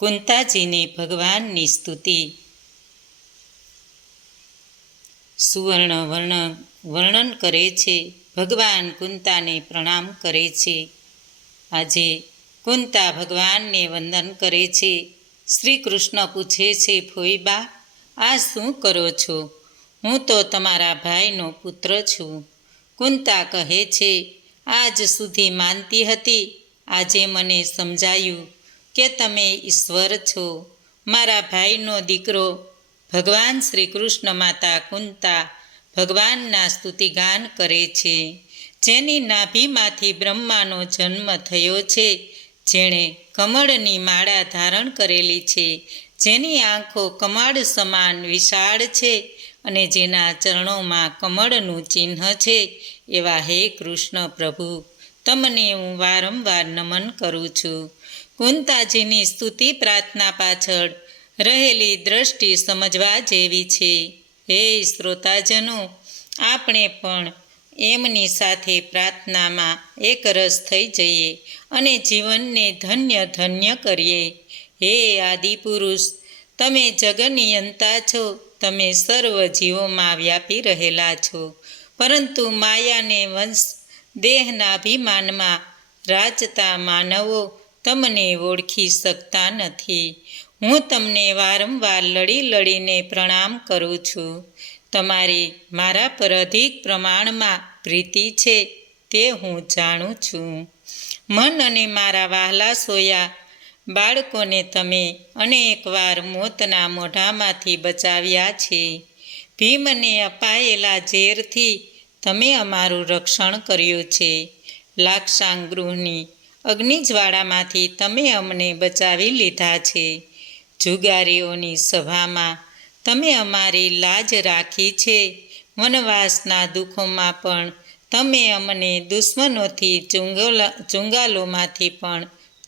કુંતાજીને ભગવાનની સ્તુતિ. સુવર્ણ વર્ણન કરે છે. ભગવાન કુંતાને પ્રણામ કરે છે. આજે કુંતા ભગવાનને વંદન કરે છે. શ્રી કૃષ્ણ પૂછે છે, ફોઈબા, આ શું કરો છો? હું તો તમારા ભાઈનો પુત્ર છું. કુંતા કહે છે, આજ સુધી માનતી હતી, આજે મને સમજાયું કે તમે ઈશ્વર છો. મારા ભાઈનો દીકરો ભગવાન શ્રી કૃષ્ણ માતા કુંતા ભગવાનના સ્તુતિગાન કરે છે. જેની નાભીમાંથી બ્રહ્માનો જન્મ થયો છે, જેણે કમળની માળા ધારણ કરેલી છે, જેની આંખો કમળ સમાન વિશાળ છે અને જેના ચરણોમાં કમળનું ચિહ્ન છે, એવા હે કૃષ્ણ પ્રભુ, તમને હું વારંવાર નમન કરું છું. કુંતાજીની સ્તુતિ પ્રાર્થના પાછળ રહેલી દ્રષ્ટિ સમજવા જેવી છે. હે શ્રોતાજનો, આપણે પણ એમની સાથે પ્રાર્થનામાં એકરસ થઈ જઈએ અને જીવનને ધન્ય ધન્ય કરીએ. હે આદિપુરુષ, તમે જગનિયંતા છો. તમે સર્વ જીવોમાં વ્યાપી રહેલા છો, પરંતુ માયાને વંશ દેહના અભિમાનમાં રાચતા માનવો તમને ઓળખી શકતા નથી. હું તમને વારંવાર લડીને પ્રણામ કરું છું. તમારી મારા પર અધિક પ્રમાણમાં પ્રીતિ છે, તે હું જાણું છું. મન અને મારા વહાલા સોયા બાળકોને તમે અનેકવાર મોતના મોઢામાંથી બચાવ્યા છે. ભીમને અપાયેલા ઝેરથી તમે અમારું રક્ષણ કર્યું છે. લાક્ષાંગ ગૃહની અગ્નિજ્વાળામાંથી તમે અમને બચાવી લીધા છે. જુગારીઓની સભામાં તમે અમારી લાજ રાખી છે. વનવાસના દુઃખોમાં પણ તમે અમને દુશ્મનોથી ચુંગાલોમાંથી પણ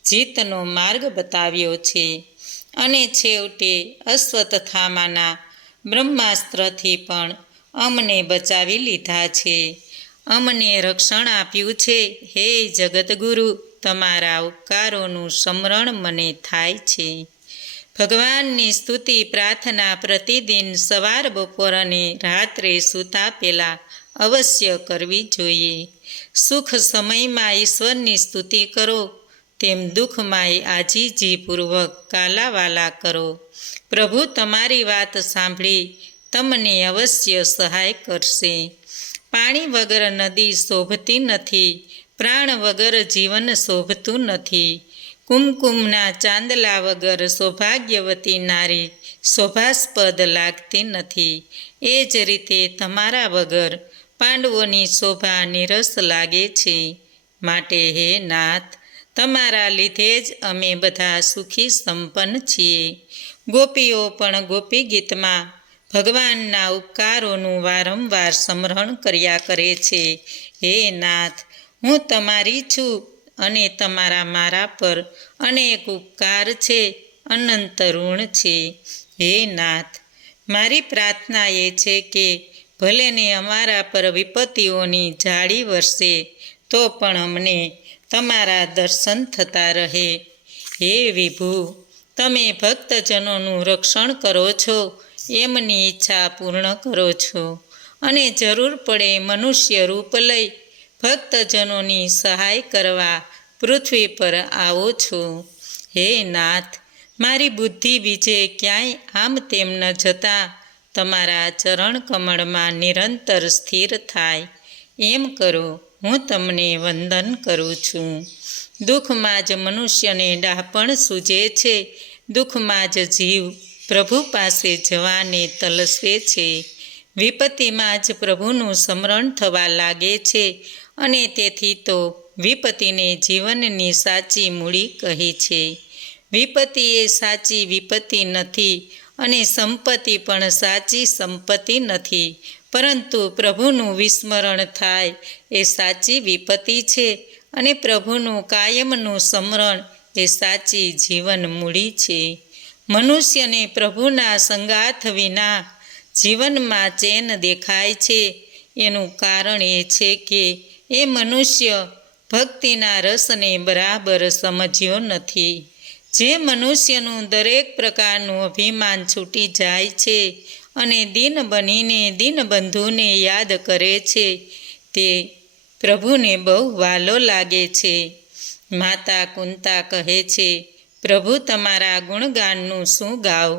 જીતનો માર્ગ બતાવ્યો છે. અને છેવટે અશ્વત્થામાના બ્રહ્માસ્ત્રથી પણ અમને બચાવી લીધા છે. અમને રક્ષણ આપ્યું છે. હે જગતગુરુ, તમારા ઉપકારોનું સ્મરણ મને થાય છે. ભગવાનની સ્તુતિ પ્રાર્થના પ્રતિદિન સવાર, બપોર અને રાત્રે સૂતા પહેલાં અવશ્ય કરવી જોઈએ. સુખ સમયમાં ઈશ્વરની સ્તુતિ કરો, તેમ દુઃખમાંય આજીજીપૂર્વક કાલાવાલા કરો. પ્રભુ તમારી વાત સાંભળી તમને અવશ્ય સહાય કરશે. પાણી વગર નદી શોભતી નથી, પ્રાણ વગર જીવન શોભતું નથી. કુમકુમના ચાંદલા વગર સૌભાગ્યવતી નારી શોભાસ્પદ લાગતી નથી. એ જ રીતે તમારા વગર પાંડવોની શોભા નીરસ લાગે છે. માટે હે નાથ, તમારા લીધે જ અમે બધા સુખી સંપન્ન છીએ. ગોપીઓ પણ ગોપી ગીતમાં ભગવાનના ઉપકારોનું વારંવાર સ્મરણ કર્યા કરે છે. હે નાથ, હું તમારી છું અને તમારા મારા પર અનેક ઉપકાર છે, અનંત ઋણ છે. હે નાથ, મારી પ્રાર્થના એ છે કે ભલે ને અમારા પર વિપત્તિઓની ઝાડી વરસે, તો પણ અમને તમારા દર્શન થતા રહે. હે વિભુ, તમે ભક્તજનોનું રક્ષણ કરો છો, એમની ઈચ્છા પૂર્ણ કરો છો અને જરૂર પડે મનુષ્ય રૂપ લઈ ભક્તજનોની સહાય કરવા પૃથ્વી પર આવો છો. હે નાથ, મારી બુદ્ધિ બીજે ક્યાંય આમ તેમ ન જતાં તમારા ચરણ કમળમાં નિરંતર સ્થિર થાય, એમ કરો. હું તમને વંદન કરું છું. દુઃખમાં જ મનુષ્યને ડહાપણ સૂજે છે. દુઃખમાં જ જીવ પ્રભુ પાસે જવાને તલસે છે. વિપત્તિમાં જ પ્રભુનું સ્મરણ થવા લાગે છે અને તેથી તો વિપત્તિને જીવનની સાચી મૂડી કહી છે. વિપત્તિ એ સાચી વિપત્તિ નથી અને સંપત્તિ પણ સાચી સંપત્તિ નથી, પરંતુ પ્રભુનું વિસ્મરણ થાય એ સાચી વિપત્તિ છે અને પ્રભુનું કાયમનું સ્મરણ એ સાચી જીવન મૂડી છે. મનુષ્યને પ્રભુના સંગાથ વિના જીવનમાં ચેન દેખાય છે. એનું કારણ એ છે કે એ મનુષ્ય ભક્તિના રસને બરાબર સમજ્યો નથી. જે મનુષ્યનું દરેક પ્રકારનું અભિમાન છૂટી જાય છે અને દીન બનીને દીનબંધુને યાદ કરે છે તે પ્રભુને બહુ વહાલો લાગે છે. માતા કુંતા કહે છે, પ્રભુ તમારા ગુણગાનનું શું ગાવ?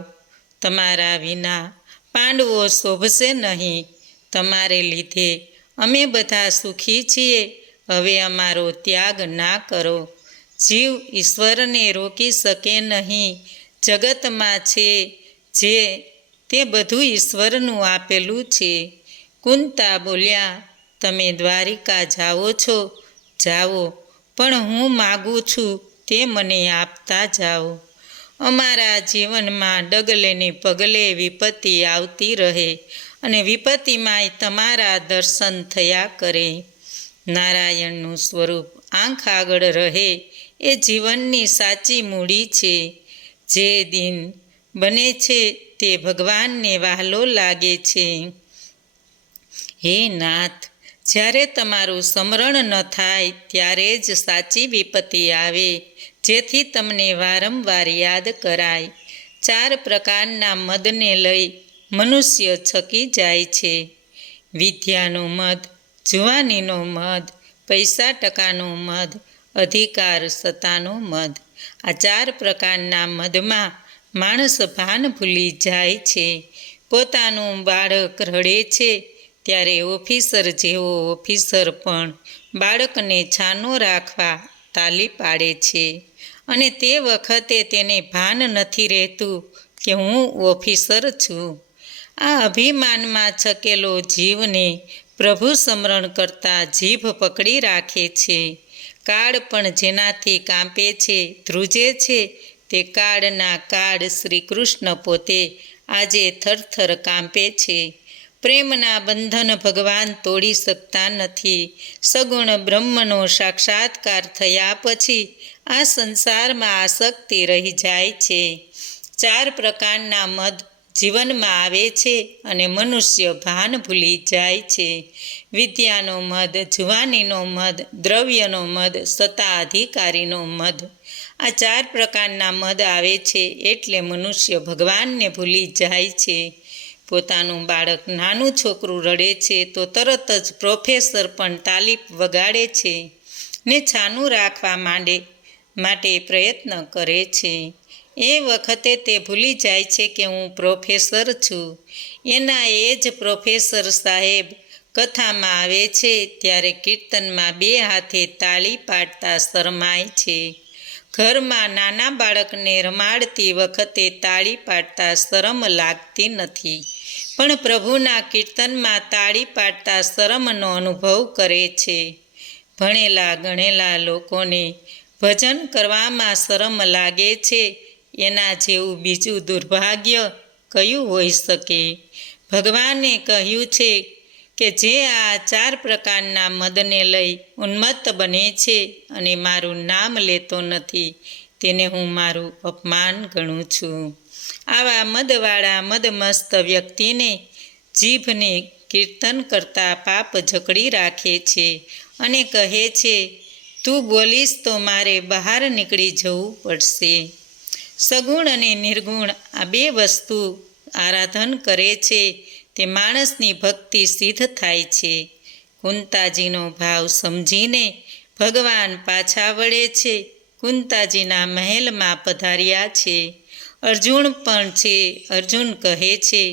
તમારા વિના પાંડવો શોભશે નહીં. તમારે લીધે અમે બધા સુખી છીએ. હવે અમારો ત્યાગ ના કરો. જીવ ઈશ્વરને રોકી શકે નહીં. જગતમાં છે જે તે બધું ઈશ્વરનું આપેલું છે. કુંતા બોલ્યા, તમે દ્વારિકા જાઓ છો, જાઓ, પણ હું માગું છું તે મને આપતા જાઓ. અમારા જીવનમાં ડગલે ને પગલે વિપત્તિ આવતી રહે અને વિપત્તિમાંય તમારા દર્શન થયા કરે. નારાયણનું સ્વરૂપ આંખ આગળ રહે એ જીવનની સાચી મૂડી છે. જે દિન બને છે તે ભગવાનને વહાલો લાગે છે. હે નાથ, જ્યારે તમારું સ્મરણ ન થાય ત્યારે જ સાચી વિપત્તિ આવે, જેથી તમને વારંવાર યાદ કરાય. 4 પ્રકારના મદને લઈ મનુષ્ય છકી જાય છે. વિદ્યાનો મદ, જુવાનીનો મદ, પૈસા ટકાનો મદ, અધિકાર સત્તાનો મદ. આ 4 પ્રકારના મદમાં માણસ ભાન ભૂલી જાય છે. પોતાનું બાળક રડે છે ત્યારે ઓફિસર જેવો ઓફિસર પણ બાળકને છાનો રાખવા તાલી પાડે છે અને તે વખતે તેને ભાન નથી રહેતું કે હું ઓફિસર છું. આ અભિમાનમાં છકેલો જીવને પ્રભુ સ્મરણ કરતાં જીભ પકડી રાખે છે. કાળ પણ જેનાથી કાંપે છે, ધ્રુજે છે, તે કાળના કાળ શ્રી કૃષ્ણ પોતે આજે થરથર કાંપે છે. પ્રેમના બંધન ભગવાન તોડી શકતા નથી. સગુણ બ્રહ્મનો સાક્ષાત્કાર થયા પછી આ સંસારમાં આસક્તિ રહી જાય છે. 4 પ્રકારના મદ જીવનમાં આવે છે અને મનુષ્ય ભાન ભૂલી જાય છે. વિદ્યાનો મદ, જુવાનીનો મદ, દ્રવ્યનો મદ, સત્તા અધિકારીનો મદ. આ 4 પ્રકારના મદ આવે છે એટલે મનુષ્ય ભગવાનને ભૂલી જાય છે. પોતાનું બાળક નાનું છોકરું રડે છે તો તરત જ પ્રોફેસર પણ તાલી વગાડે છે ને છાનું રાખવા માટે પ્રયત્ન કરે છે. એ વખતે તે ભૂલી જાય છે કે હું પ્રોફેસર છું. એના એ જ પ્રોફેસર સાહેબ કથામાં આવે છે ત્યારે કીર્તનમાં 2 હાથે તાળી પાડતા શરમાય છે. ઘરમાં નાના બાળકને રમાડતી વખતે તાળી પાડતા શરમ લાગતી નથી, પણ પ્રભુના કીર્તનમાં તાળી પાડતા શરમનો અનુભવ કરે છે. ભણેલા ગણેલા લોકોને ભજન કરવામાં શરમ લાગે છે, એના જેવું બીજું દુર્ભાગ્ય કયું હોઈ શકે? ભગવાને કહ્યું છે કે જે આ 4 પ્રકારના મદને લઈ ઉન્મત્ત બને છે અને મારું નામ લેતો નથી તેને હું મારું અપમાન ગણું છું. આવા મદવાળા મદમસ્ત વ્યક્તિને જીભને કીર્તન કરતા પાપ જકડી રાખે છે અને કહે છે, તું બોલીશ તો મારે બહાર નીકળી જવું પડશે. સગુણ અને નિર્ગુણ આ 2 વસ્તુ આરાધન કરે છે તે માણસની ભક્તિ સિદ્ધ થાય છે. કુંતાજીનો ભાવ સમજીને ભગવાન પાછા વળે છે. કુંતાજીના મહેલમાં પધાર્યા છે. અર્જુન પણ છે. અર્જુન કહે છે,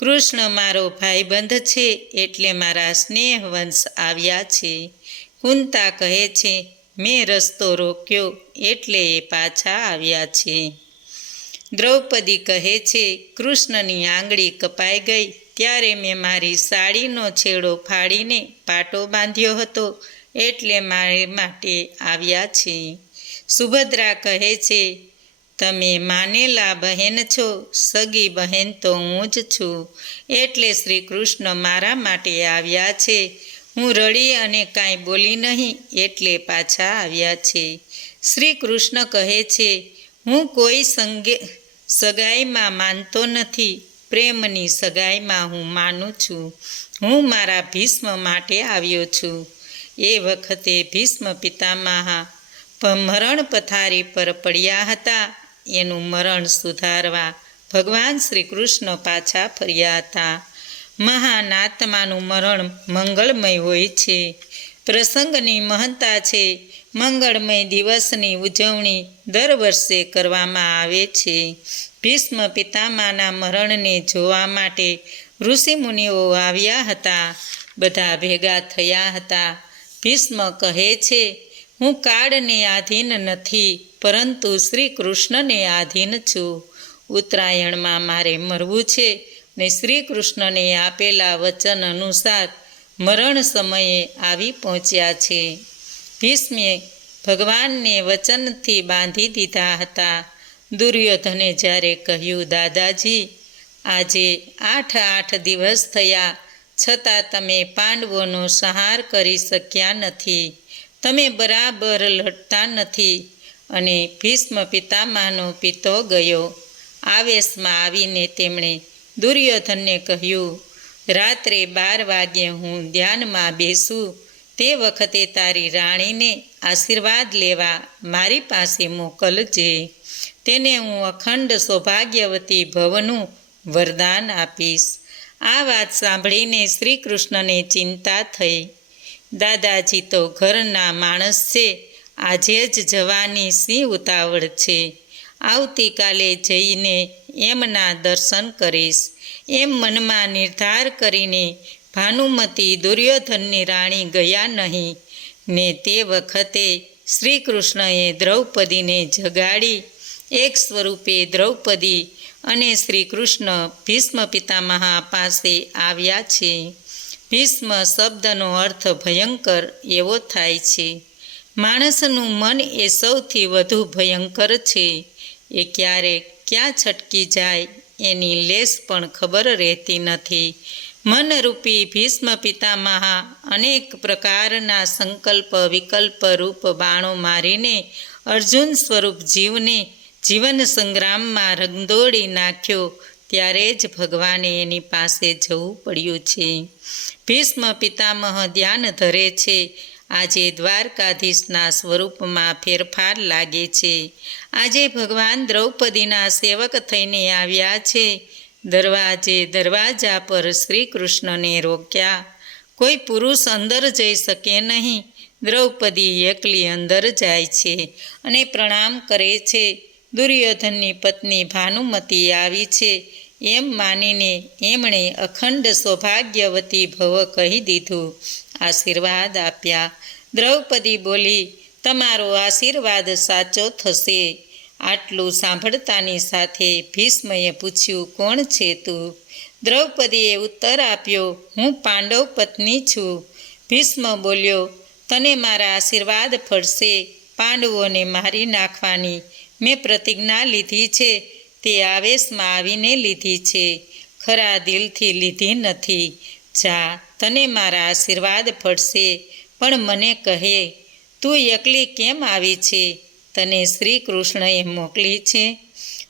કૃષ્ણ મારો ભાઈબંધ છે એટલે મારા સ્નેહવંશ આવ્યા છે. કુંતા કહે છે, મેં રસ્તો રોક્યો એટલે એ પાછા આવ્યા છે. દ્રૌપદી કહે છે, કૃષ્ણની આંગળી કપાઈ ગઈ ત્યારે મેં મારી સાડીનો છેડો ફાડીને પાટો બાંધ્યો હતો એટલે મારે માટે આવ્યા છે. સુભદ્રા કહે છે, તમે માનેલા બહેન છો, સગી બહેન તો હું જ છું, એટલે શ્રી કૃષ્ણ મારા માટે આવ્યા છે. હું રડી અને કાંઈ બોલી નહીં એટલે પાછા આવ્યા છે. શ્રી કૃષ્ણ કહે છે, હું કોઈ સગાઈમાં માનતો નથી, પ્રેમની સગાઈમાં હું માનું છું. હું મારા ભીષ્મ માટે આવ્યો છું. એ વખતે ભીષ્મ પિતામહ મરણ પથારી પર પડ્યા હતા. એનું મરણ સુધારવા ભગવાન શ્રી કૃષ્ણ પાછા ફર્યા હતા. મહાન આત્માનું મરણ મંગળમય હોય છે. પ્રસંગની મહાનતા છે. મંગળમય દિવસની ઉજવણી દર વર્ષે કરવામાં આવે છે. ભીષ્મ પિતામહના મરણને જોવા માટે ઋષિમુનિઓ આવ્યા હતા. બધા ભેગા થયા હતા. ભીષ્મ કહે છે, હું કાળને આધીન નથી, પરંતુ શ્રી કૃષ્ણને આધીન છું. ઉત્તરાયણમાં મારે મરવું છે ને શ્રી કૃષ્ણને આપેલા વચન અનુસાર મરણ સમયે આવી પહોંચ્યા છે. ભીષ્મે ભગવાનને વચનથી બાંધી દીધા હતા. દુર્યોધને જ્યારે કહ્યું, દાદાજી, આજે 8 દિવસ થયા, છતાં તમે પાંડવોનો સંહાર કરી શક્યા નથી. તમે બરાબર લડતા નથી. અને ભીષ્મ પિતામહનો પિત્તો ગયો. આવેશમાં આવીને તેમણે દુર્યોધનને કહ્યું, રાત્રે 12 વાગ્યે હું ધ્યાનમાં બેસું તે વખતે તારી રાણીને આશીર્વાદ લેવા મારી પાસે મોકલજે. તેને હું અખંડ સૌભાગ્યવતી ભવનું વરદાન આપીશ. આ વાત સાંભળીને શ્રી કૃષ્ણને ચિંતા થઈ. દાદાજી તો ઘરના માણસ છે, આજે જ જવાની શી ઉતાવળ છે. આવતીકાલે જઈને એમના દર્શન કરીશ. એમ મનમાં નિર્ધાર કરીને ભાનુમતી દુર્યોધનની રાણી ગયા નહીં. ને તે વખતે શ્રી કૃષ્ણએ દ્રૌપદીને જગાડી. એક સ્વરૂપે દ્રૌપદી અને શ્રી કૃષ્ણ ભીષ્મ પિતામહ પાસે આવ્યા છે. ભીષ્મ શબ્દનો અર્થ ભયંકર એવો થાય છે. માણસનું મન એ સૌથી વધુ ભયંકર છે. એ ક્યારેક ક્યાં છટકી જાય એની લેશ પણ ખબર રહેતી નથી. મનરૂપી ભીષ્મ પિતામહ અનેક પ્રકારના સંકલ્પ વિકલ્પ રૂપ બાણો મારીને અર્જુન સ્વરૂપ જીવને જીવન સંગ્રામમાં રંગદોળી નાખ્યો. ત્યારે જ ભગવાને એની પાસે જવું પડ્યું છે. ભીષ્મ પિતામહ ધ્યાન ધરે છે. આજે દ્વારકાધીશના સ્વરૂપમાં ફેરફાર લાગે છે. આજે ભગવાન દ્રૌપદીના સેવક થઈને આવ્યા છે. દરવાજા પર શ્રી કૃષ્ણને રોક્યા. કોઈ પુરુષ અંદર જઈ શકે નહીં. દ્રૌપદી એકલી અંદર જાય છે અને પ્રણામ કરે છે. દુર્યોધનની પત્ની ભાનુમતી આવી છે એમ માનીને એમણે અખંડ સૌભાગ્યવતી ભવ કહી દીધું. આશીર્વાદ આપ્યા. દ્રૌપદી બોલી, તમારો આશીર્વાદ સાચો થશે. આટલું સાંભળતાની સાથે ભીષ્મએ પૂછ્યું, કોણ છે તું? દ્રૌપદીએ ઉત્તર આપ્યો, હું પાંડવ પત્ની છું. ભીષ્મ બોલ્યો, તને મારા આશીર્વાદ ફળશે. પાંડવોને મારી નાખવાની મેં પ્રતિજ્ઞા લીધી છે. તે આવેશમાં આવીને લીધી છે, ખરા દિલથી લીધી નથી. જા, તને મારા આશીર્વાદ ફળશે. પણ મને કહે, તું એકલી કેમ આવી છે? તને શ્રી કૃષ્ણએ મોકલી છે?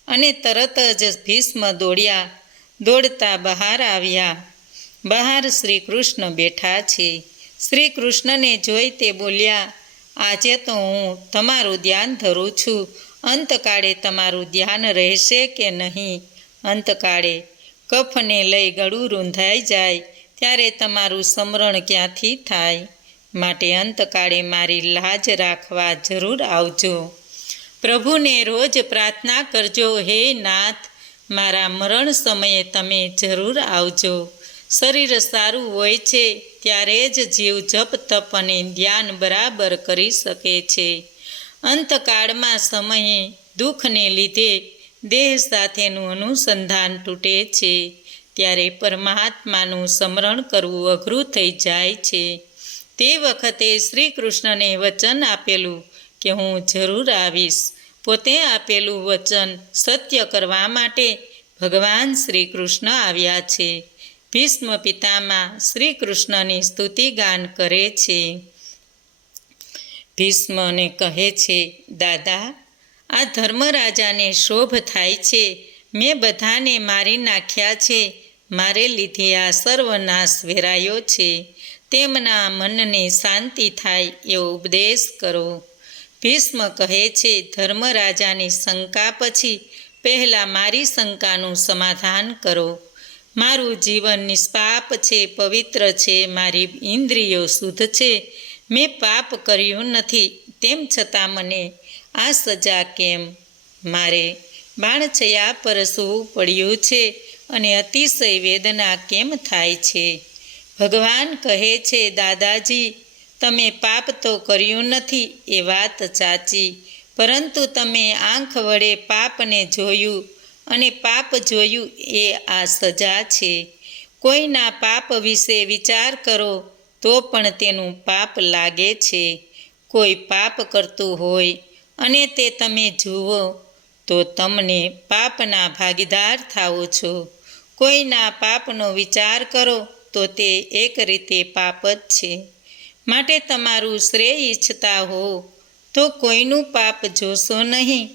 અને તરત જ ભીષ્મ દોડતા બહાર આવ્યા. બહાર શ્રી કૃષ્ણ બેઠા છે. શ્રી કૃષ્ણને જોઈ તે બોલ્યા, આજે તો હું તમારું ધ્યાન ધરું છું. અંતકાળે તમારું ધ્યાન રહેશે કે નહીં? અંતકાળે કફને લઈ ગળું રૂંધાઈ જાય ત્યારે તમારું સ્મરણ ક્યાંથી થાય? માટે અંતકાળે મારી લાજ રાખવા જરૂર આવજો. પ્રભુને રોજ પ્રાર્થના કરજો, હે નાથ, મારા મરણ સમયે તમે જરૂર આવજો. શરીર સારું હોય છે ત્યારે જ જીવ જપ તપ અને ધ્યાન બરાબર કરી શકે છે. અંતકાળમાં સમયે દુઃખને લીધે દેહ સાથેનું અનુસંધાન તૂટે છે. ત્યારે પરમાત્માનું સ્મરણ કરવું અઘરું થઈ જાય છે. તે વખતે શ્રી કૃષ્ણને વચન આપેલું કે હું જરૂર આવીશ. પોતે આપેલું વચન સત્ય કરવા માટે ભગવાન શ્રી કૃષ્ણ આવ્યા છે. ભીષ્મ પિતામહ શ્રી કૃષ્ણની સ્તુતિગાન કરે છે. ભીષ્મને કહે છે, દાદા, આ ધર્મરાજાને શોભ થાય છે. મેં બધાને મારી નાખ્યા છે. મારે લીધે આ સર્વનાશ વેરાયો છે. તેમના મનને શાંતિ થાય એવો ઉપદેશ કરો. ભીષ્મ કહે છે, ધર્મરાજાની શંકા પછી પહેલાં મારી શંકાનું સમાધાન કરો. મારું જીવન નિષ્પાપ છે, પવિત્ર છે, મારી ઇન્દ્રિયો શુદ્ધ છે, મેં પાપ કર્યું નથી, તેમ છતાં મને આ સજા કેમ? મારે બાણછયા પર સૂવું પડ્યું છે અને અતિશય વેદના કેમ થાય છે? ભગવાન કહે છે, દાદાજી, તમે પાપ તો કર્યું નથી એ વાત સાચી, પરંતુ તમે આંખ વડે પાપને જોયું અને પાપ જોયું એ આ સજા છે. કોઈના પાપ વિશે વિચાર કરો તો પણ તેનું પાપ લાગે છે. કોઈ પાપ કરતું હોય અને તે તમે જુઓ તો તમને પાપના ભાગીદાર થાઓ છો. કોઈના પાપનો વિચાર કરો તો તે એક રીતે પાપ જ છે. માટે તમારું શ્રેય ઈચ્છતા હો તો કોઈનું પાપ જોશો નહીં,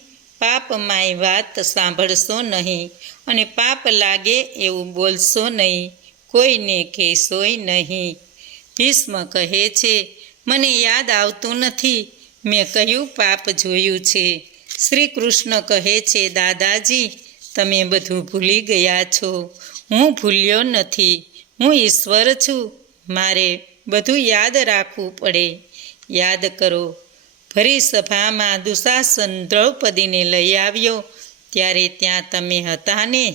પાપમાંય વાત સાંભળશો નહીં અને પાપ લાગે એવું બોલશો નહીં, કોઈને કહેશોય નહીં. ભીષ્મ કહે છે, મને યાદ આવતું નથી મેં કયું પાપ જોયું છે. શ્રી કૃષ્ણ કહે છે, દાદાજી, તમે બધું ભૂલી ગયા છો. હું ભૂલ્યો નથી, હું ઈશ્વર છું. મારે બધું યાદ રાખવું પડે. યાદ કરો, ભરી સભામાં દુશાસન દ્રૌપદીને લઈ આવ્યો ત્યારે ત્યાં તમે હતા ને?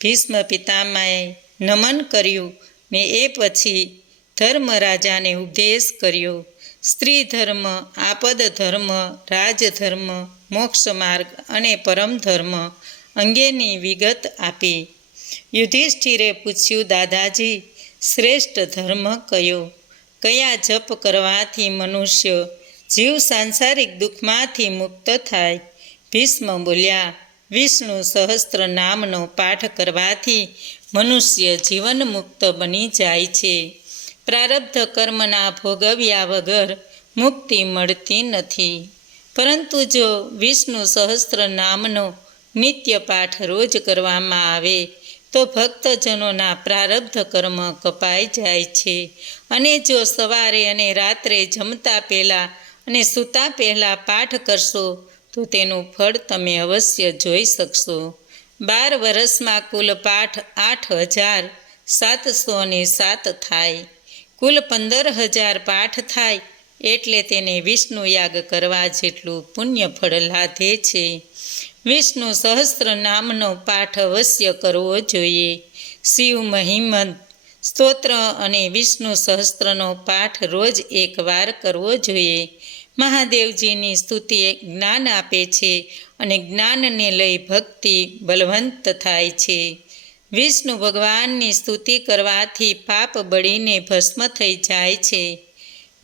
ભીષ્મ પિતામહે નમન કર્યું ને એ પછી ધર્મરાજાને ઉપદેશ કર્યો. સ્ત્રી ધર્મ, આપદ ધર્મ, રાજધર્મ, મોક્ષ માર્ગ અને પરમ ધર્મ અંગેની વિગત આપી. યુધિષ્ઠિરે પૂછ્યું, દાદાજી, શ્રેષ્ઠ ધર્મ કયો? કયા જપ કરવાથી મનુષ્ય જીવ સાંસારિક દુઃખમાંથી મુક્ત થાય? ભીષ્મ બોલ્યા, વિષ્ણુ સહસ્ત્ર નામનો પાઠ કરવાથી મનુષ્ય જીવન મુક્ત બની જાય છે. પ્રારબ્ધ કર્મના ભોગવ્યા વગર મુક્તિ મળતી નથી. પરંતુ જો વિષ્ણુ સહસ્ત્ર નામનો નિત્ય પાઠ રોજ કરવામાં આવે તો ભક્તજનોના પ્રારબ્ધ કર્મ કપાઈ જાય છે. અને જો સવારે અને રાત્રે જમતા પહેલાં અને સૂતા પહેલાં પાઠ કરશો તો તેનું ફળ તમે અવશ્ય જોઈ શકશો. 12 વર્ષમાં કુલ પાઠ 8,707 થાય. કુલ 15,000 પાઠ થાય એટલે તેને વિષ્ણુ યાગ કરવા જેટલું પુણ્ય ફળ લાધે છે. વિષ્ણુ સહસ્ત્ર નામનો પાઠ અવશ્ય કરવો જોઈએ. શિવ મહિમદ સ્તોત્ર અને વિષ્ણુ સહસ્ત્રનો પાઠ રોજ એકવાર કરવો જોઈએ. મહાદેવજીની સ્તુતિ જ્ઞાન આપે છે અને જ્ઞાનને લઈ ભક્તિ બલવંત થાય છે. વિષ્ણુ ભગવાનની સ્તુતિ કરવાથી પાપ બળીને ભસ્મ થઈ જાય છે.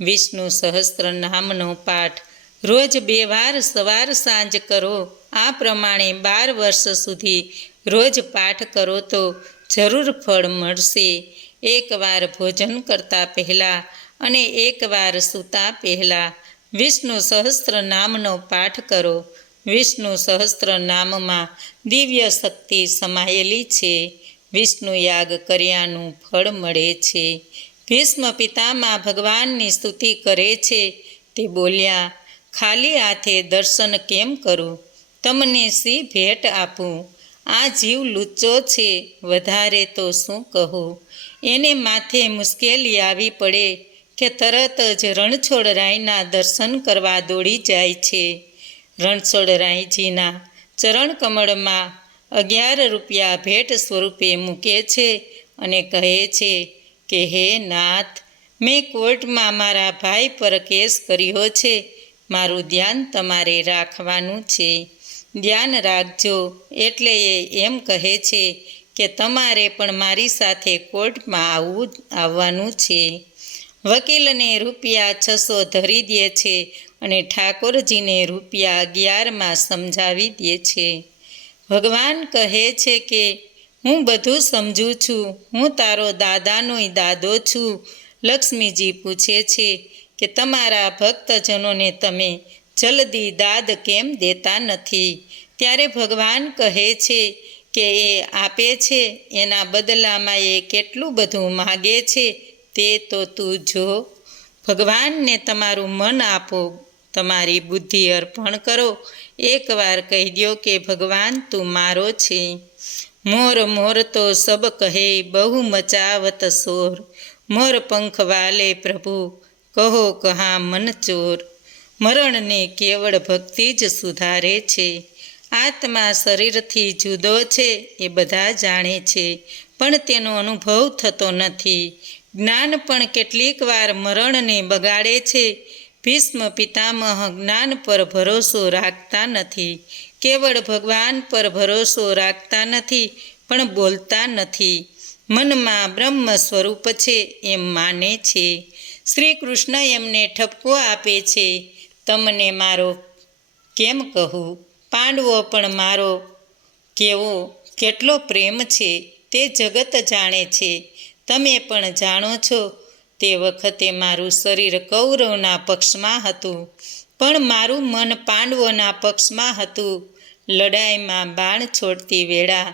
વિષ્ણુ સહસ્ત્ર નામનો પાઠ રોજ 2 વાર સવાર સાંજ કરો. આ પ્રમાણે 12 વર્ષ સુધી રોજ પાઠ કરો તો જરૂર ફળ મળશે. એકવાર ભોજન કરતાં પહેલાં અને એકવાર સૂતા પહેલાં વિષ્ણુ સહસ્ત્ર નામનો પાઠ કરો. વિષ્ણુ સહસ્ત્ર નામમાં દિવ્ય શક્તિ સમાયેલી છે. વિષ્ણુ યાગ કર્યાનું ફળ મળે છે. ભીષ્મ પિતામહ ભગવાનની સ્તુતિ કરે છે. તે બોલ્યા, ખાલી હાથે દર્શન કેમ કરું? તમને શી ભેટ આપું? આ જીવ લુચ્ચો છે, વધારે તો શું કહું? એને માથે મુશ્કેલી આવી પડે કે તરત જ રણછોડરાયના દર્શન કરવા દોડી જાય છે. રણછોડરાયજીના ચરણ કમળમાં 11 રૂપિયા ભેટ સ્વરૂપે મૂકે છે અને કહે છે કે હે નાથ, મેં કોર્ટમાં મારા ભાઈ પર કેસ કર્યો છે. મારું ધ્યાન તમારે રાખવાનું છે. ધ્યાન રાખજો. એટલે એ એમ કહે છે કે તમારે પણ મારી સાથે કોર્ટમાં આવવાનું છે. વકીલને રૂપિયા 600 ધરી દે છે અને ઠાકોરજીને રૂપિયા 11માં સમજાવી દે છે. ભગવાન કહે છે કે હું બધું સમજું છું, હું તારો દાદાનોય દાદો છું. લક્ષ્મીજી પૂછે છે કે તમારા ભક્તજનોને તમે જલ્દી દાદ કેમ દેતા નથી? ત્યારે ભગવાન કહે છે કે એ આપે છે એના બદલામાં એ કેટલું બધું માગે છે તે તો તું જો. ભગવાનને તમારું મન આપો, તમારી બુદ્ધિ અર્પણ કરો. એકવાર કહી દો કે ભગવાન તું મારો છે. મોર મોર તો સબ કહે બહુ મચાવત શોર, મોર પંખ વાલે પ્રભુ કહો કહા મન ચોર. મરણને કેવળ ભક્તિ જ સુધારે છે. આત્મા શરીરથી જુદો છે એ બધા જાણે છે, પણ તેનો અનુભવ થતો નથી. જ્ઞાન પણ કેટલીક વાર મરણને બગાડે છે. ભીષ્મ પિતામહ જ્ઞાન પર ભરોસો રાખતા નથી, કેવળ ભગવાન પર ભરોસો રાખતા નથી, પણ બોલતા નથી. મનમાં બ્રહ્મ સ્વરૂપ છે એમ માને છે. શ્રી કૃષ્ણ એમને ઠપકો આપે છે, તમને મારો કેમ કહું? પાંડવો પણ મારો કેવો કેટલો પ્રેમ છે તે જગત જાણે છે. તમે પણ જાણો છો. તે વખતે મારું શરીર કૌરવના પક્ષમાં હતું, પણ મારું મન પાંડવોના પક્ષમાં હતું. લડાઈમાં બાણ છોડતી વેળા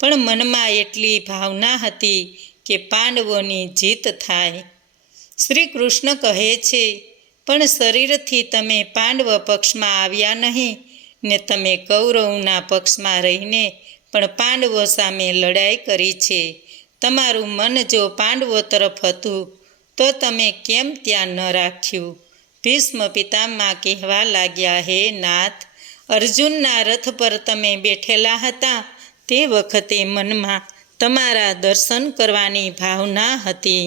પણ મનમાં એટલી ભાવના હતી કે પાંડવોની જીત થાય. શ્રી કૃષ્ણ કહે છે, પણ શરીરથી તમે પાંડવ પક્ષમાં આવ્યા નહીં ને તમે કૌરવના પક્ષમાં રહીને પણ પાંડવો સામે લડાઈ કરી છે. તમારું મન જો પાંડવો તરફ હતું તો તમે કેમ ત્યાં ન રાખ્યું? ભીષ્મ પિતામહ કહેવા લાગ્યા, હે નાથ, અર્જુનના રથ પર તમે બેઠેલા હતા તે વખતે મનમાં તમારા દર્શન કરવાની ભાવના હતી.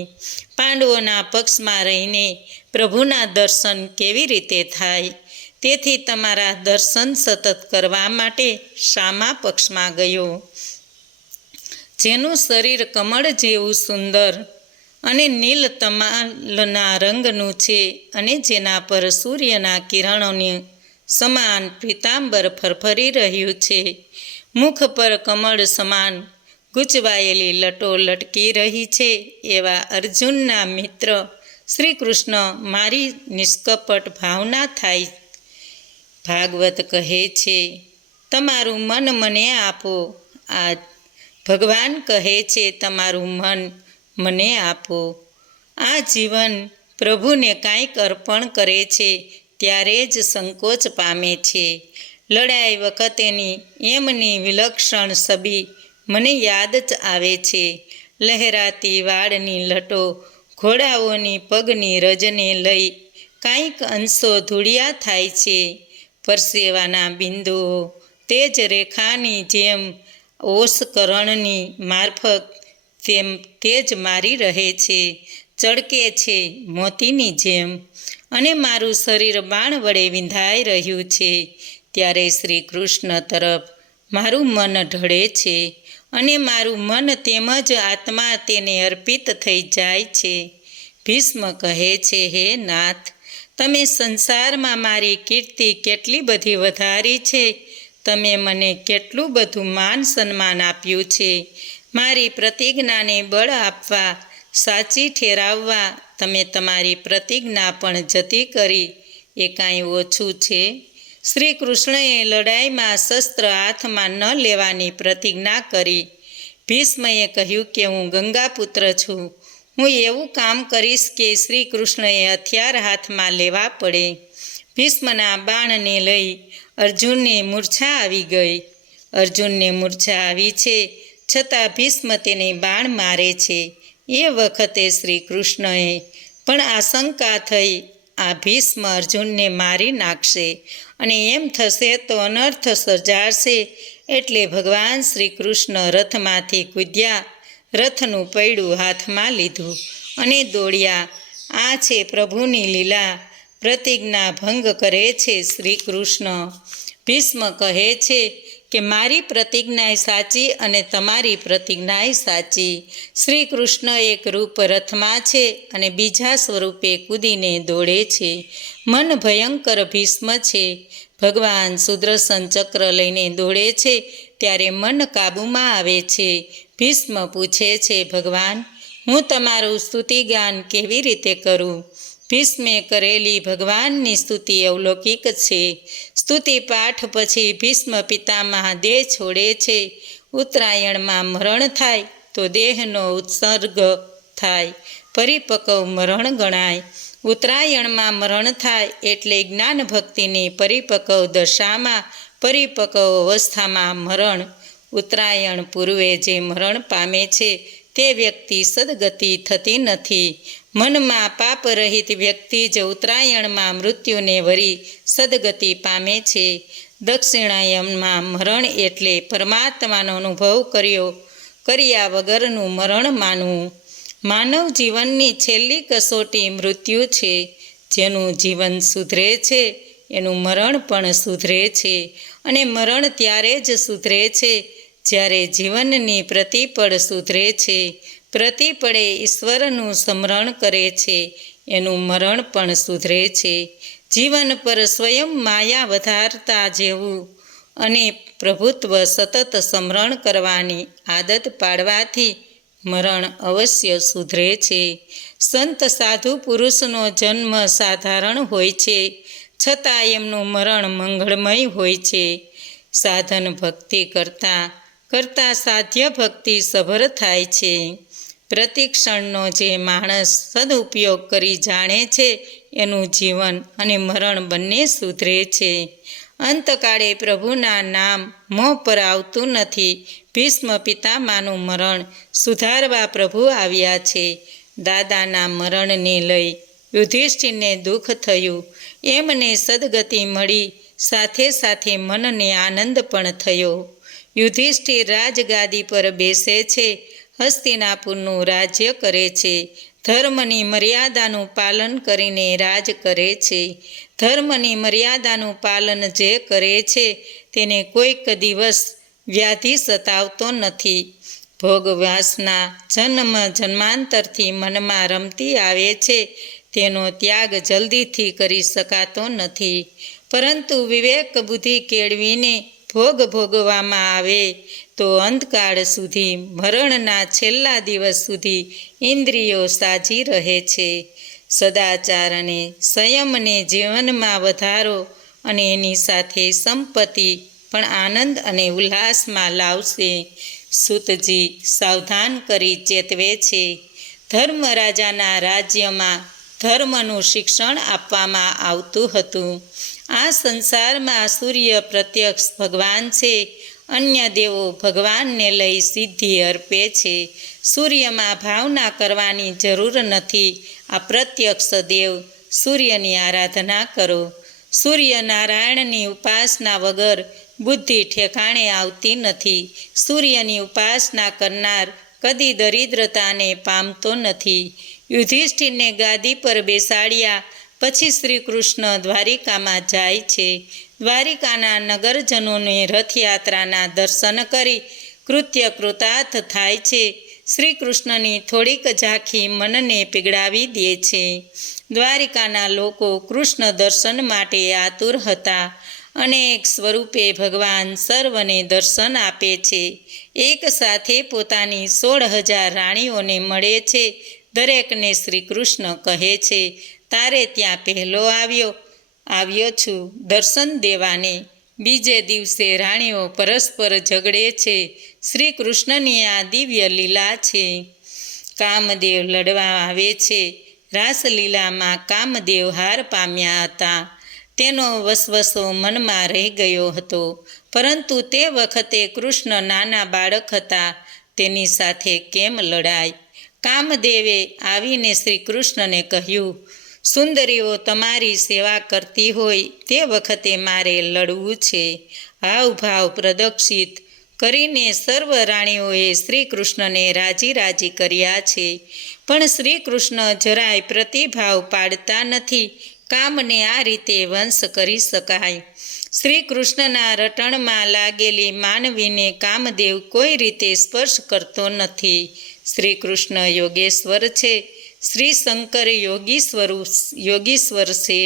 પાંડવોના પક્ષમાં રહીને પ્રભુના દર્શન કેવી રીતે થાય? તેથી તમારા દર્શન સતત કરવા માટે શામા પક્ષમાં ગયો? જેનું શરીર કમળ જેવું સુંદર અને નીલ તમાલના રંગનું છે અને જેના પર સૂર્યના કિરણોની સમાન પીતાંબર ફરફરી રહ્યું છે, મુખ પર કમળ સમાન ગૂંચવાયેલી લટો લટકી રહી છે, એવા અર્જુનના મિત્ર શ્રી કૃષ્ણ મારી નિષ્કપટ ભાવના થાય. ભાગવત કહે છે, તમારું મન મને આપો. આ ભગવાન કહે છે, તમારું મન મને આપો. આ જીવન પ્રભુને કાંઈક અર્પણ કરે છે ત્યારે જ સંકોચ પામે છે. લડાઈ વખતેની એમની વિલક્ષણ છબી મને યાદ જ આવે છે. લહેરાતી વાળની લટો ઘોડાઓની પગની રજને લઈ કાંઈક અંશો ધૂળિયા થાય છે. પરસેવાના બિંદુઓ તેજ રેખાની જેમ ઓસકરણની મારફત તેમ તેજ મારી રહે છે, ચળકે છે મોતીની જેમ, અને મારું શરીર બાણ વડે વિંધાઈ રહ્યું છે. ત્યારે શ્રી કૃષ્ણ તરફ મારું મન ઢળે છે અને મારું મન તેમજ આત્મા તેને અર્પિત થઈ જાય છે. ભીષ્મ કહે છે, હે નાથ, તમે સંસારમાં મારી કીર્તિ કેટલી બધી વધારી છે. તમે મને કેટલું બધું માન સન્માન આપ્યું છે. મારી પ્રતિજ્ઞાને બળ આપવા, સાચી ઠેરાવવા તમે તમારી પ્રતિજ્ઞા પણ જતી કરી. એ કાંઈ ઓછું છે? શ્રી કૃષ્ણએ લડાઈમાં શસ્ત્ર હાથમાં ન લેવાની પ્રતિજ્ઞા કરી. ભીષ્મએ કહ્યું કે હું ગંગાપુત્ર છું. હું એવું કામ કરીશ કે શ્રી કૃષ્ણએ હથિયાર હાથમાં લેવા પડે. ભીષ્મના બાણને લઈ અર્જુનને મૂર્છા આવી ગઈ. અર્જુનને મૂર્છા આવી છે છતાં ભીષ્મ તેને બાણ મારે છે. એ વખતે શ્રી કૃષ્ણએ પણ આશંકા થઈ, આ ભીષ્મ અર્જુનને મારી નાખશે અને એમ થશે તો અનર્થ સર્જાશે. એટલે ભગવાન શ્રી કૃષ્ણ રથમાંથી કૂદ્યા, રથનું પૈડું હાથમાં લીધું અને દોડ્યા. આ છે પ્રભુની લીલા. પ્રતિજ્ઞા ભંગ કરે છે શ્રી કૃષ્ણ. ભીષ્મ કહે છે કે મારી પ્રતિજ્ઞાએ સાચી અને તમારી પ્રતિજ્ઞાએ સાચી. શ્રી કૃષ્ણ એક રૂપ રથમાં છે અને બીજા સ્વરૂપે કૂદીને દોડે છે. મન ભયંકર ભીષ્મ છે. ભગવાન સુદર્શન ચક્ર લઈને દોડે છે ત્યારે મન કાબૂમાં આવે છે. ભીષ્મ પૂછે છે, ભગવાન, હું તમારું સ્તુતિગાન કેવી રીતે કરું? ભીષ્મે કરેલી ભગવાનની સ્તુતિ અવલૌકિક છે. સ્તુતિ પાઠ પછી ભીષ્મ પિતામહ દેહ છોડે છે. ઉત્તરાયણમાં મરણ થાય તો દેહનો ઉત્સર્ગ થાય, પરિપક્વ મરણ ગણાય. ઉત્તરાયણમાં મરણ થાય એટલે જ્ઞાન ભક્તિની પરિપક્વ દશામાં પરિપક્વ અવસ્થામાં મરણ. ઉત્તરાયણ પૂર્વે જે મરણ પામે છે તે વ્યક્તિ સદગતિ થતી નથી. મનમાં પાપરહિત વ્યક્તિ જ ઉત્તરાયણમાં મૃત્યુને વરી સદગતિ પામે છે. દક્ષિણાયનમાં મરણ એટલે પરમાત્માનો અનુભવ કર્યા વગરનું મરણ માનવું. માનવ જીવનની છેલ્લી કસોટી મૃત્યુ છે. જેનું જીવન સુધરે છે એનું મરણ પણ સુધરે છે, અને મરણ ત્યારે જ સુધરે છે જ્યારે જીવનની પ્રતિપળ સુધરે છે. પ્રતિપળે ઈશ્વરનું સ્મરણ કરે છે એનું મરણ પણ સુધરે છે. જીવન પર સ્વયં માયા વધારતા જેવું અને પ્રભુત્વ સતત સ્મરણ કરવાની આદત પાડવાથી મરણ અવશ્ય સુધરે છે. સંત સાધુ પુરુષનો જન્મ સાધારણ હોય છે, છતાં એમનું મરણ મંગળમય હોય છે. સાધન ભક્તિ કરતાં સાધ્ય ભક્તિ સભર થાય છે. પ્રતિક્ષણનો જે માણસ સદુપયોગ કરી જાણે છે એનું જીવન અને મરણ બંને સુધરે છે. અંતકાળે પ્રભુના નામ મોં પર આવતું નથી. ભીષ્મ પિતામાનું મરણ સુધારવા પ્રભુ આવ્યા છે. દાદાના મરણને લઈ યુધિષ્ઠિરને દુઃખ થયું. એમને સદગતિ મળી, સાથે સાથે મનને આનંદ પણ થયો. યુધિષ્ઠિર રાજગાદી પર બેસે છે, હસ્તિનાપુરનું રાજ્ય કરે છે. ધર્મની મર્યાદાનું પાલન કરીને રાજ કરે છે. ધર્મની મર્યાદાનું પાલન જે કરે છે તેને કોઈક દિવસ વ્યાધિ સતાવતો નથી. ભોગ વાસના જન્માંતરથી મનમાં રમતી આવે છે તેનો ત્યાગ જલ્દીથી કરી શકાતો નથી. પરંતુ વિવેક બુદ્ધિ કેળવીને ભોગ ભોગવવામાં આવે તો અંતકાળ સુધી, મરણના છેલ્લા દિવસ સુધી ઇન્દ્રિયો સાજી રહે છે. સદાચાર અને સંયમને જીવનમાં વધારો અને એની સાથે સંપત્તિ પણ આનંદ અને ઉલ્લાસમાં લાવશે. સૂતજી સાવધાન કરી ચેતવે છે. ધર્મરાજાના રાજ્યમાં ધર્મનું શિક્ષણ આપવામાં આવતું હતું. આ સંસારમાં સૂર્ય પ્રત્યક્ષ ભગવાન છે. અન્ય દેવો ભગવાનને લઈ સિદ્ધિ અર્પે છે. સૂર્યમાં ભાવના કરવાની જરૂર નથી. આ પ્રત્યક્ષ દેવ સૂર્યની આરાધના કરો. સૂર્યનારાયણની ઉપાસના વગર બુદ્ધિ ઠેકાણે આવતી નથી. સૂર્યની ઉપાસના કરનાર કદી દરિદ્રતાને પામતો નથી. યુધિષ્ઠિરને ગાદી પર બેસાડ્યા પછી શ્રી કૃષ્ણ દ્વારિકામાં જાય છે. દ્વારિકાના નગરજનોને રથયાત્રાના દર્શન કરી કૃત્ય કૃતાર્થ થાય છે. શ્રી કૃષ્ણની થોડીક ઝાંખી મનને પીગળાવી દે છે. દ્વારિકાના લોકો કૃષ્ણ દર્શન માટે આતુર હતા. અનેક સ્વરૂપે ભગવાન સર્વને દર્શન આપે છે. એક સાથે પોતાની 16,000 રાણીઓને મળે છે. દરેકને શ્રી કૃષ્ણ કહે છે, તારે ત્યાં પહેલો આવ્યો છું દર્શન દેવાને. બીજે દિવસે રાણીઓ પરસ્પર ઝઘડે છે. શ્રી કૃષ્ણની આ દિવ્ય લીલા છે. કામદેવ લડવા આવે છે. રાસલીલામાં કામદેવ હાર પામ્યા હતા. તેનો વસવસો મનમાં રહી ગયો હતો. પરંતુ તે વખતે કૃષ્ણ નાના બાળક હતા. તેની સાથે કેમ લડાય? કામદેવે આવીને શ્રી કૃષ્ણને કહ્યું, સુંદરીઓ તમારી સેવા કરતી હોય તે વખતે મારે લડવું છે. હાવભાવ પ્રદર્શિત કરીને સર્વ રાણીઓએ શ્રી કૃષ્ણને રાજી કર્યા છે. પણ શ્રી કૃષ્ણ જરાય પ્રતિભાવ પાડતા નથી. કામને આ રીતે વંશ કરી શકાય? શ્રી કૃષ્ણના રટણમાં લાગેલી માનવીને કામદેવ કોઈ રીતે સ્પર્શ કરતો નથી. શ્રી કૃષ્ણ યોગેશ્વર છે. શ્રી શંકર યોગીશ્વર છે.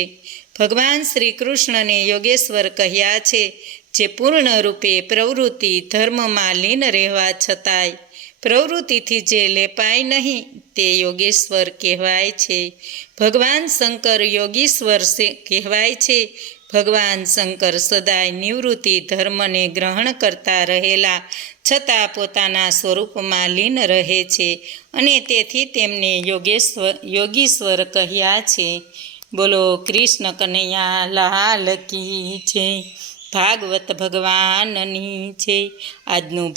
ભગવાન શ્રી કૃષ્ણને યોગેશ્વર કહ્યા છે. જે પૂર્ણ રૂપે પ્રવૃત્તિ ધર્મમાં લીન રહેવા છતાંય પ્રવૃત્તિથી જે લેપાય નહીં તે યોગેશ્વર કહેવાય છે. ભગવાન શંકર યોગીશ્વર કહેવાય છે. ભગવાન શંકર સદાય નિવૃત્તિ ધર્મને ગ્રહણ કરતા રહેલા છતાં પોતાના સ્વરૂપમાં લીન રહે છે અને તેથી તેમને યોગીશ્વર કહ્યા છે. બોલો કૃષ્ણ કનૈયા લાલ કી જય. ભાગવત ભગવાનની જય. આજનું